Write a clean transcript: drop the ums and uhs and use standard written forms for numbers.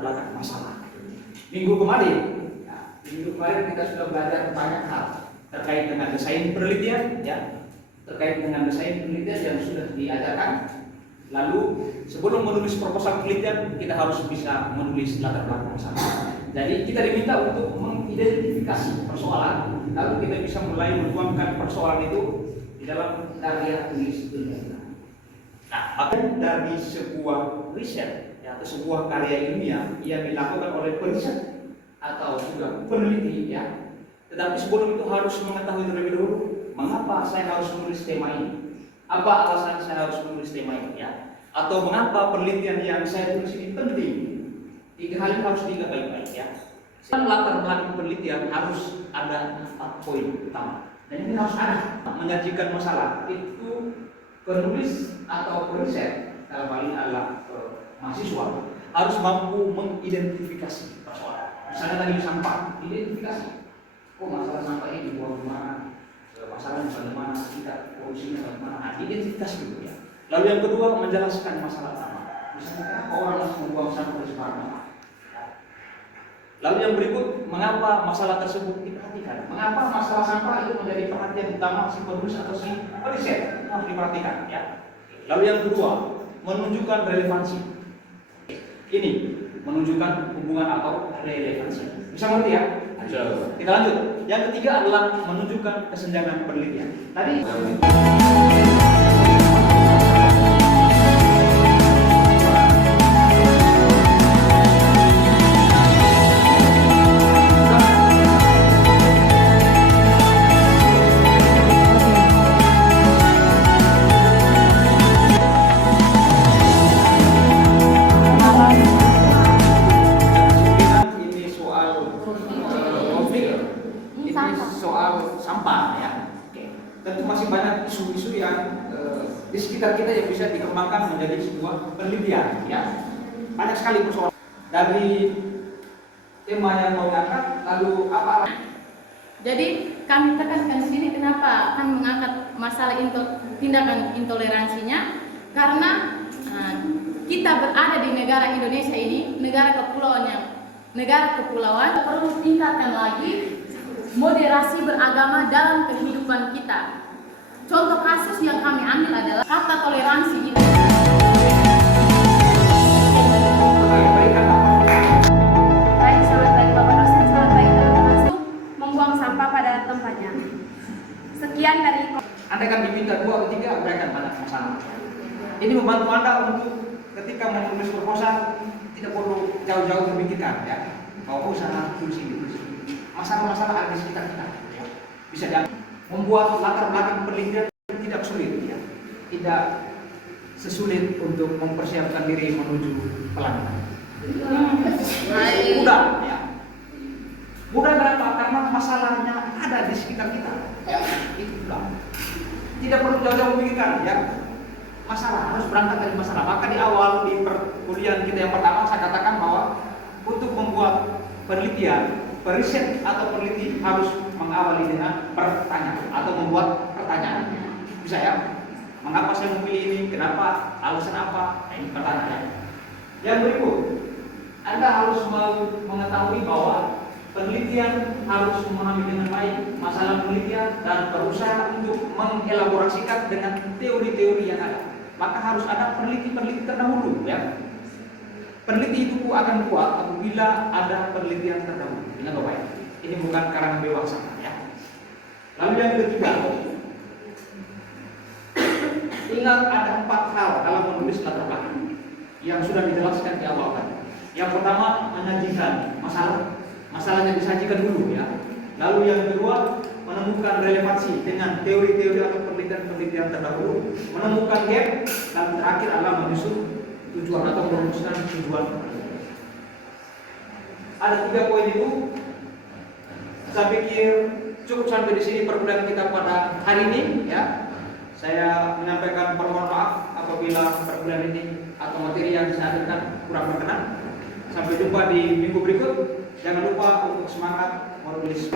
belakang masalah. Minggu kemarin kita sudah belajar banyak hal terkait dengan desain penelitian, ya, terkait dengan desain penelitian yang sudah diajarkan. Lalu sebelum menulis proposal penelitian kita harus bisa menulis latar belakang masalah. Jadi kita diminta untuk mengidentifikasi persoalan, lalu kita bisa mulai menuangkan persoalan itu di dalam karya tulis penelitian. Nah, bahkan dari sebuah riset atau sebuah karya ilmiah yang dilakukan oleh periset atau juga peneliti, ya. Tetapi sebelum itu harus mengetahui terlebih dahulu mengapa saya harus menulis tema ini. Apa alasan saya harus menulis tema ini, ya? Atau mengapa penelitian yang saya tulis ini penting? 3 hal ini harus diingat baik-baik, ya. Latar belakang penelitian harus ada 4 poin utama. Dan ini harus ada. Menyajikan masalah itu penulis atau periset dalam hal ini adalah mahasiswa harus mampu mengidentifikasi persoalan. Misalnya tadi sampah, identifikasi. Oh, masalah sampah ini dibuang di mana? Masalahnya bagaimana, kita korupsinya bagaimana, identitas gitu, ya. Lalu yang kedua, menjelaskan masalah utama. Misalnya kenapa orang harus membuang sampah di sembarangan. Lalu yang berikut, mengapa masalah tersebut diperhatikan? Mengapa masalah sampah itu menjadi perhatian utama si penulis atau si periset? Harus diperhatikan, ya. Lalu yang kedua, menunjukkan relevansi. Ini menunjukkan hubungan atau relevansi. Bisa ngerti, ya? Kita lanjut. Yang ketiga adalah menunjukkan kesenjangan penelitian. Tadi soal sampah, ya. Tentu masih banyak isu-isu yang di sekitar kita yang bisa dikembangkan menjadi sebuah penelitian, ya. Banyak sekali persoalan dari tema yang mau diangkat, lalu apa? Jadi kami tekankan di sini kenapa kami mengangkat masalah tindakan intoleransinya, karena kita berada di negara Indonesia ini, negara kepulauan perlu tingkatkan lagi moderasi beragama dalam kehidupan kita. Contoh kasus yang kami ambil adalah kata toleransi itu. Baik, selamat pagi Bapak dosen, selamat pagi teman-teman. Membuang sampah pada tempatnya. Sekian dari Anda kan diminta 2 atau 3 berikan banyak masalah. Ini membantu Anda untuk ketika menulis proposal tidak perlu jauh-jauh memikirkan, ya. Mau usaha tulis ini. Masalah-masalah ada di sekitar kita, ya. Bisa membuat latar belakang penelitian tidak sulit, ya. Tidak sesulit untuk mempersiapkan diri menuju pelatihan. Mudah, ya. Mudah kenapa? Karena masalahnya ada di sekitar kita, ya. Itu mudah. Tidak perlu jauh-jauh memikirkan, ya. Masalah harus berangkat dari masalah. Maka di awal di perkuliahan kita yang pertama saya katakan bahwa untuk membuat penelitian, periset atau peneliti harus mengawali dengan pertanyaan atau membuat pertanyaan. Bisa, ya? Mengapa saya memilih ini? Kenapa? Alasan apa? Nah, ini pertanyaan. Yang berikut, Anda harus mengetahui bahwa penelitian harus memahami dengan baik masalah penelitian dan berusaha untuk mengelaborasikan dengan teori-teori yang ada. Maka harus ada peneliti-peneliti terdahulu, ya. Peneliti itu akan kuat apabila ada penelitian terdahulu. Ingat Bapak, ya? Ini bukan karangan dewasa, ya. Lalu yang ketiga, ingat ada 4 hal dalam menulis latar belakang yang sudah dijelaskan di awal tadi. Yang pertama, menyajikan masalahnya disajikan dulu, ya. Lalu yang kedua, menemukan relevansi dengan teori-teori atau penelitian-penelitian terdahulu, menemukan gap, dan terakhir adalah menyusun tujuan atau merumuskan tujuan. Ada 3 poin itu. Saya pikir cukup sampai di sini perkuliahan kita pada hari ini, ya. Saya menyampaikan permohonan maaf apabila perkuliahan ini atau materi yang saya hadirkan kurang berkenan. Sampai jumpa di minggu berikut. Jangan lupa untuk semangat menulis.